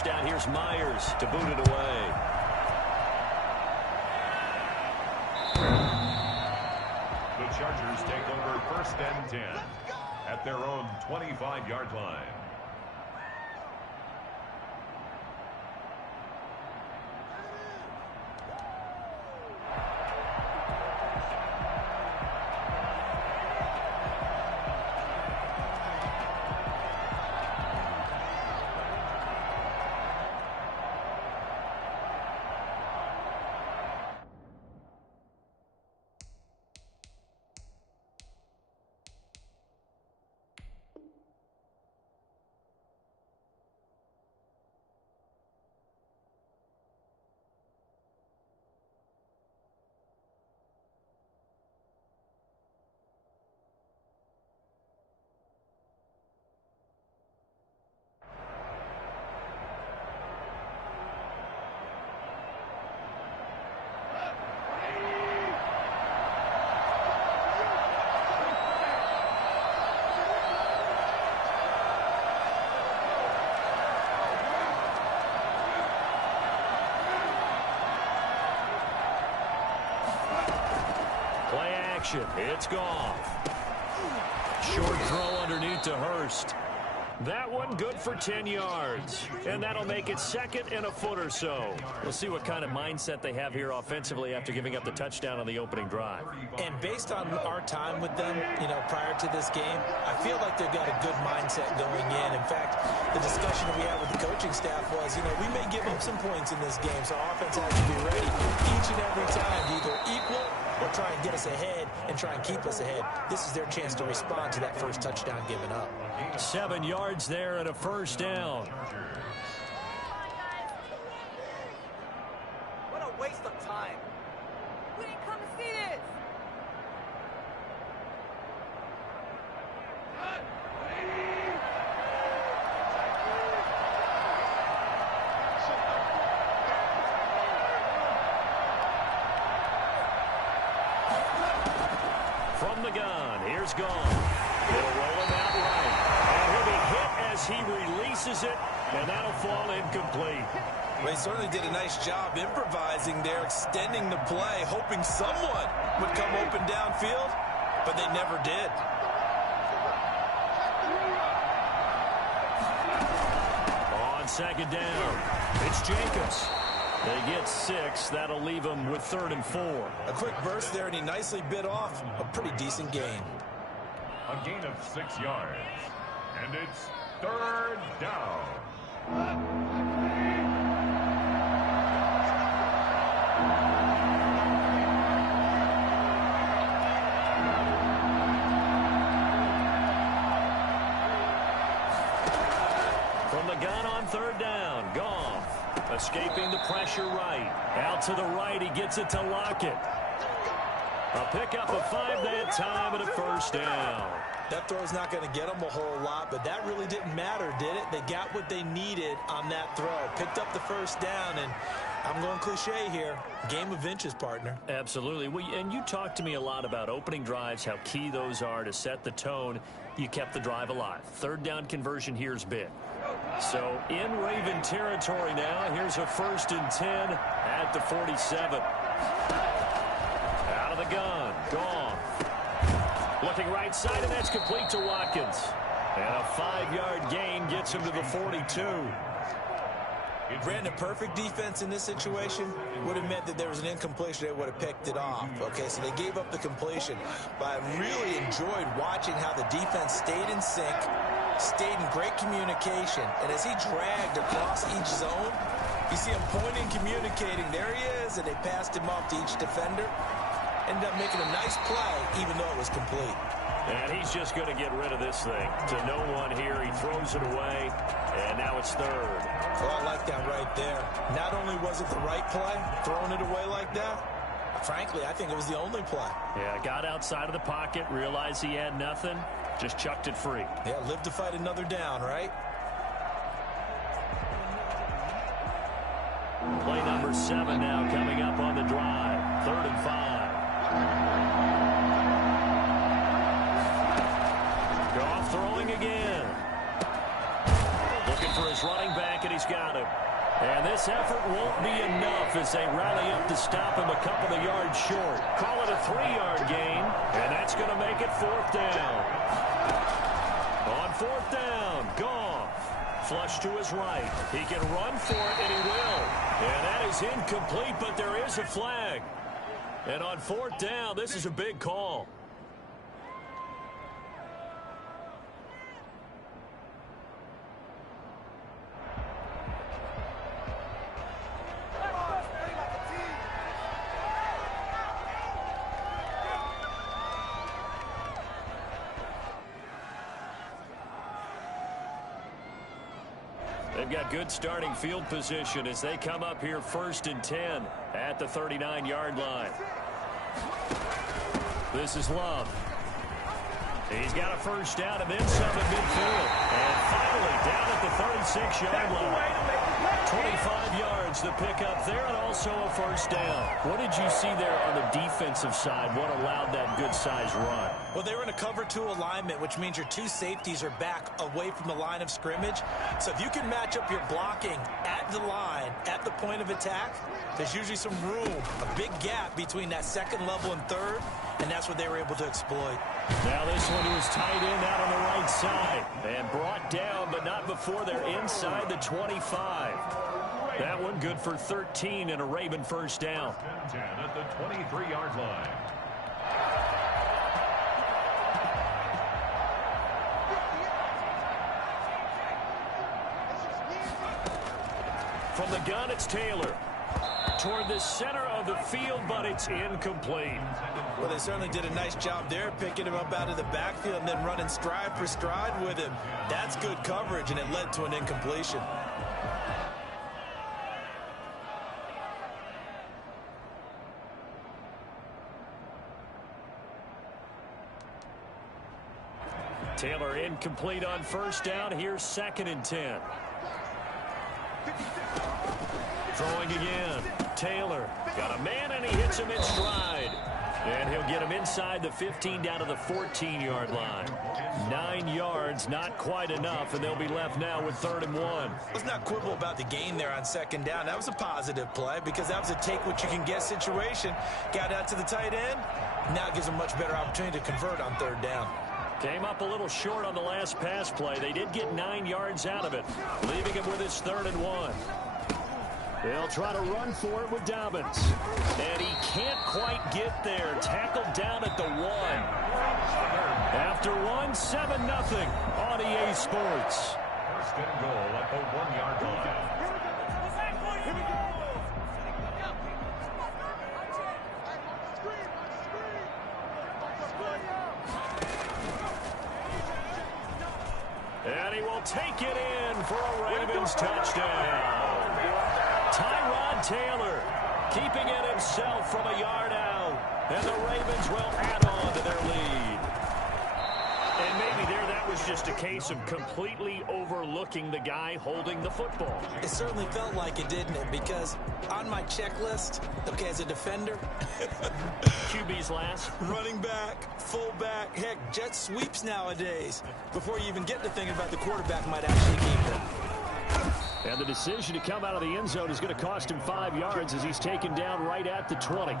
touchdown. Here's Myers to boot it away. The Chargers take over 1st and 10 at their own 25-yard line. It's gone. Short throw underneath to Hurst. That one good for 10 yards. And that'll make it 2nd and a foot or so. We'll see what kind of mindset they have here offensively after giving up the touchdown on the opening drive. And based on our time with them, prior to this game, I feel like they've got a good mindset going in. In fact, the discussion that we had with the coaching staff was, we may give up some points in this game, so our offense has to be ready each and every time to either equal or try and get us ahead and try and keep us ahead. This is their chance to respond to that first touchdown given up. 7 yards there and a first down. What a waste of time. We didn't come to see this. From the gun, here's Gone. He'll roll him out right. And he'll be hit as he releases it, and that'll fall incomplete. They certainly did a nice job improvising there, extending the play, hoping someone would come open downfield, but they never did. On 2nd down, it's Jacobs. They get 6. That'll leave them with 3rd and 4. A quick burst there, and he nicely bit off a pretty decent gain. A gain of 6 yards. And it's 3rd down. From the gun on 3rd down, Goff escaping the pressure right. Out to the right, he gets it to Lockett. A pickup of 5 that time and a first down. That throw's not going to get them a whole lot, but that really didn't matter, did it? They got what they needed on that throw. Picked up the first down, and I'm going cliche here. Game of inches, partner. Absolutely. And you talked to me a lot about opening drives, how key those are to set the tone. You kept the drive alive. 3rd down conversion here is big. So in Raven territory now, here's a 1st and 10 at the 47. Out of the gun, Goff. Looking right side, and that's complete to Watkins. And a 5-yard gain gets him to the 42. Brandon, perfect defense in this situation would have meant that there was an incompletion. They would have picked it off. Okay, so they gave up the completion. But I really enjoyed watching how the defense stayed in sync, stayed in great communication. And as he dragged across each zone, you see him pointing, communicating. There he is, and they passed him off to each defender. Ended up making a nice play, even though it was complete. And he's just going to get rid of this thing. To no one here, he throws it away, and now it's 3rd. Well, I like that right there. Not only was it the right play, throwing it away like that, frankly, I think it was the only play. Yeah, got outside of the pocket, realized he had nothing, just chucked it free. Yeah, live to fight another down, right? Play number 7 now coming up on the drive. 3rd and 5. Goff throwing again. The Looking for his running back, and he's got him. And this effort won't be enough as they rally up to stop him a couple of yards short. Call it a 3-yard gain, and that's going to make it 4th down. On 4th down, Goff. Flush to his right. He can run for it, and he will. And that is incomplete, but there is a flag. And on 4th down, this is a big call. They've got good starting field position as they come up here 1st and 10 at the 39-yard line. This is Love. He's got a 1st down and then some at midfield. And finally down at the 36-yard line. 25 yards the pickup there and also a 1st down. What did you see there on the defensive side? What allowed that good-sized run? Well, they were in a cover 2 alignment, which means your 2 safeties are back away from the line of scrimmage. So if you can match up your blocking at the line, at the point of attack, there's usually some room, a big gap between that 2nd level and 3rd, and that's what they were able to exploit. Now this one was tight end out on the right side and brought down, but not before they're inside the 25. That one good for 13 and a Raven 1st down. 10 at the 23-yard line. From the gun, it's Taylor. Toward the center of the field, but it's incomplete. Well, they certainly did a nice job there, picking him up out of the backfield and then running stride for stride with him. That's good coverage, and it led to an incompletion. Taylor incomplete on 1st down. Here's 2nd and 10. Throwing again. Taylor got a man, and he hits him in stride. And he'll get him inside the 15 down to the 14-yard line. 9 yards, not quite enough, and they'll be left now with 3rd and 1. Let's not quibble about the gain there on 2nd down. That was a positive play because that was a take-what-you-can-get situation. Got out to the tight end. Now it gives them a much better opportunity to convert on 3rd down. Came up a little short on the last pass play. They did get 9 yards out of it, leaving him with his 3rd and 1. They'll try to run for it with Dobbins. And he can't quite get there. Tackled down at the 1. After 1, 7-0 on EA Sports. 1st and goal at the 1-yard line. And he will take it in for a Ravens touchdown. Tyrod Taylor keeping it himself from a yard out. And the Ravens will add on to their lead. And maybe there that was just a case of completely overlooking the guy holding the football. It certainly felt like it, didn't it? Because on my checklist, okay, as a defender, QB's last. running back, fullback, heck, jet sweeps nowadays. Before you even get to thinking about the quarterback might actually keep them. And the decision to come out of the end zone is going to cost him 5 yards as he's taken down right at the 20.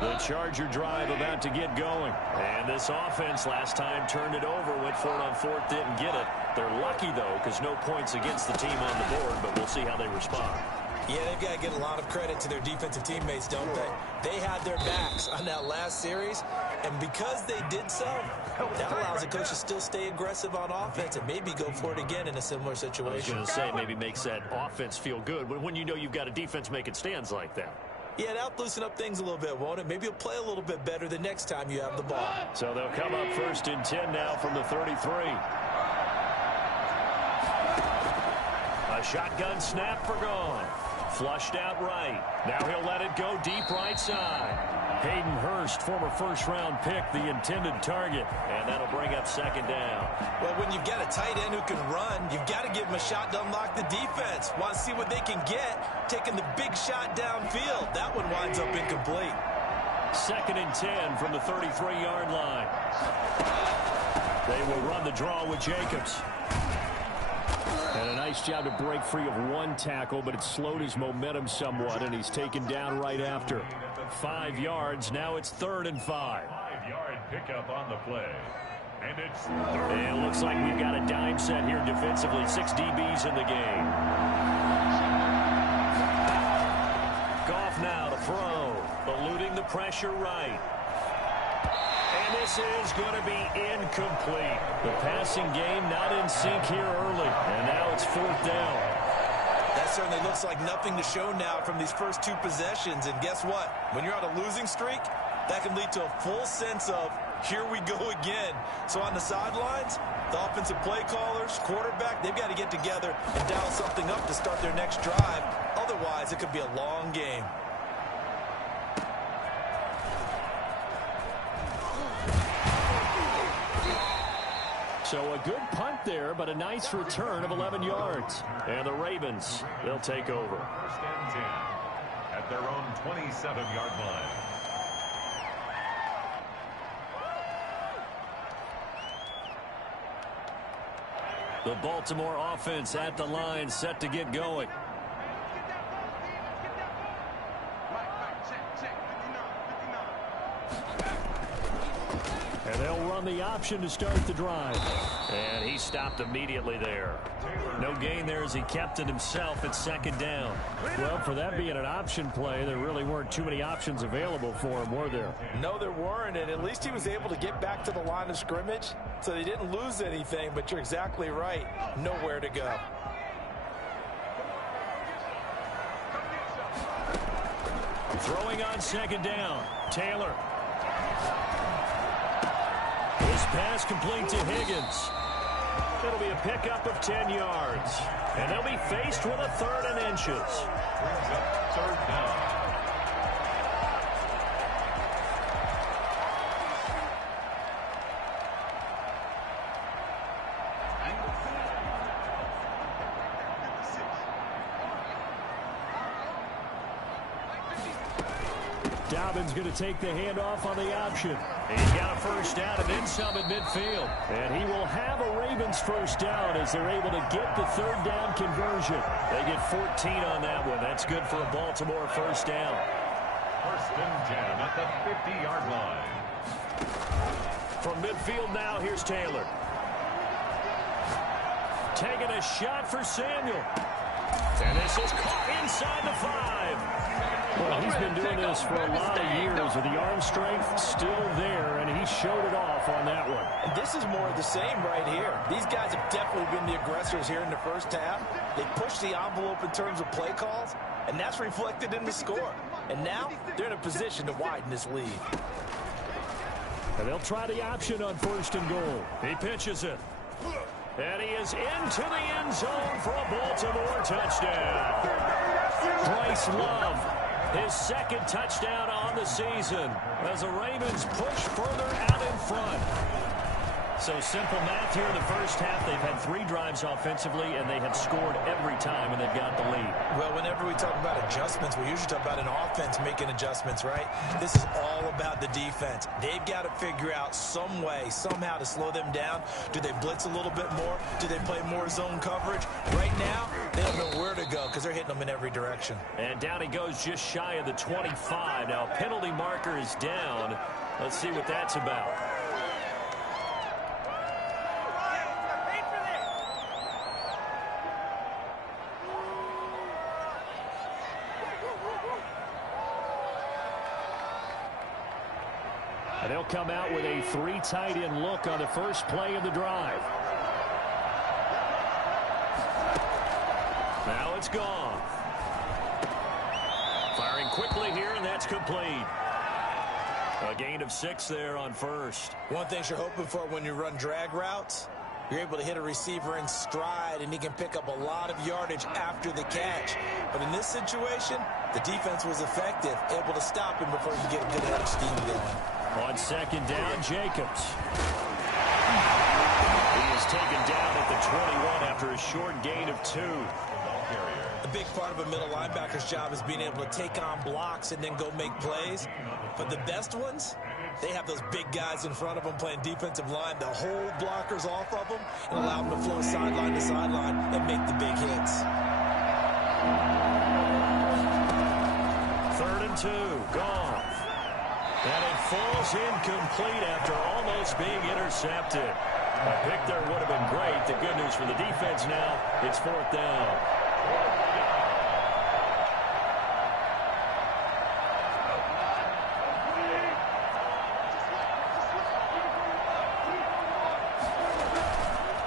The Charger drive about to get going. And this offense last time turned it over, went for it on 4th, didn't get it. They're lucky, though, because no points against the team on the board, but we'll see how they respond. Yeah, they've got to get a lot of credit to their defensive teammates, don't they? They had their backs on that last series, and because they did so, that allows the coach to still stay aggressive on offense and maybe go for it again in a similar situation. I was going to say, maybe makes that offense feel good when you know you've got a defense making stands like that. Yeah, that'll loosen up things a little bit, won't it? Maybe you'll play a little bit better the next time you have the ball. So they'll come up 1st and 10 now from the 33. A shotgun snap for gone. Flushed out right. Now he'll let it go deep right side. Hayden Hurst, former first-round pick, the intended target. And that'll bring up second down. Well, when you've got a tight end who can run, you've got to give him a shot to unlock the defense. Want to see what they can get, taking the big shot downfield. That one winds up incomplete. 2nd and 10 from the 33-yard line. They will run the draw with Jacobs. And a nice job to break free of one tackle, but it slowed his momentum somewhat, and he's taken down right after. 5 yards. Now it's 3rd and 5. 5-yard pickup on the play. And it's And it looks like we've got a dime set here defensively. 6 DBs in the game. Goff now to throw. Eluding the pressure right. And this is going to be incomplete. The passing game not in sync here early. And now it's 4th down. That certainly looks like nothing to show now from these first 2 possessions. And guess what? When you're on a losing streak, that can lead to a full sense of, here we go again. So on the sidelines, the offensive play callers, quarterback, they've got to get together and dial something up to start their next drive. Otherwise, it could be a long game. So a good punt there, but a nice return of 11 yards. And the Ravens, they'll take over. 1st and 10 at their own 27-yard line. The Baltimore offense at the line, set to get going. And they'll run the option to start the drive. And he stopped immediately there. No gain there as he kept it himself at 2nd down. Well, for that being an option play, there really weren't too many options available for him, were there? No, there weren't, and at least he was able to get back to the line of scrimmage, so they didn't lose anything, but you're exactly right. Nowhere to go. Throwing on 2nd down. Taylor. This pass complete to Higgins. It'll be a pickup of 10 yards. And they'll be faced with a 3rd and inches. Brings up 3rd down. Dobbins going to take the handoff on the option. He's got a 1st down and then some at midfield. And he will have a Ravens 1st down as they're able to get the 3rd down conversion. They get 14 on that one. That's good for a Baltimore 1st down. 1st and 10 at the 50-yard line. From midfield now, here's Taylor. Taking a shot for Samuel. And this is caught inside the 5. Well, he's been doing this for a lot of years with the arm strength still there, and he showed it off on that one. And this is more of the same right here. These guys have definitely been the aggressors here in the 1st half. They pushed the envelope in terms of play calls, and that's reflected in the score. And now they're in a position to widen this lead. And they'll try the option on 1st and goal. He pitches it. And he is into the end zone for a Baltimore touchdown. Bryce Love, his 2nd touchdown on the season as the Ravens push further out in front. So simple math here in the 1st half. They've had 3 drives offensively, and they have scored every time when they've got the lead. Well, whenever we talk about adjustments, we usually talk about an offense making adjustments, right? This is all about the defense. They've got to figure out some way, somehow to slow them down. Do they blitz a little bit more? Do they play more zone coverage? Right now, they don't know where to go because they're hitting them in every direction. And down he goes just shy of the 25. Now, penalty marker is down. Let's see what that's about. And they'll come out with a 3 tight end look on the first play of the drive. Now it's gone. Firing quickly here, and that's complete. A gain of 6 there on 1st. One thing you're hoping for when you run drag routes You're able to hit a receiver in stride, and he can pick up a lot of yardage after the catch. But in this situation, the defense was effective, able to stop him before he could get a good head of steam going. On second down, Jacobs. He is taken down at the 21 after a short gain of 2. A big part of a middle linebacker's job is being able to take on blocks and then go make plays. But the best ones, they have those big guys in front of them playing defensive line to hold blockers off of them and allow them to flow sideline to sideline and make the big hits. 3rd and 2, Goff. And it falls incomplete after almost being intercepted. A pick there would have been great. The good news for the defense now, it's 4th down.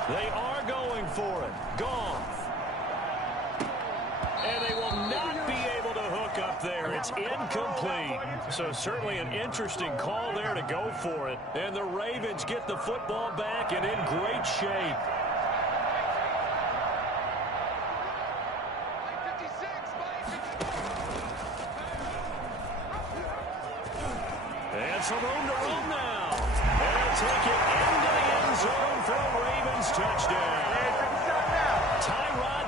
They are going for it. Goff. And they will not be able to hook up there. It's incomplete. So certainly an interesting call there to go for it. And the Ravens get the football back and in great shape. And some room to run now. And they'll take it into the end zone for a Ravens touchdown. Tyrod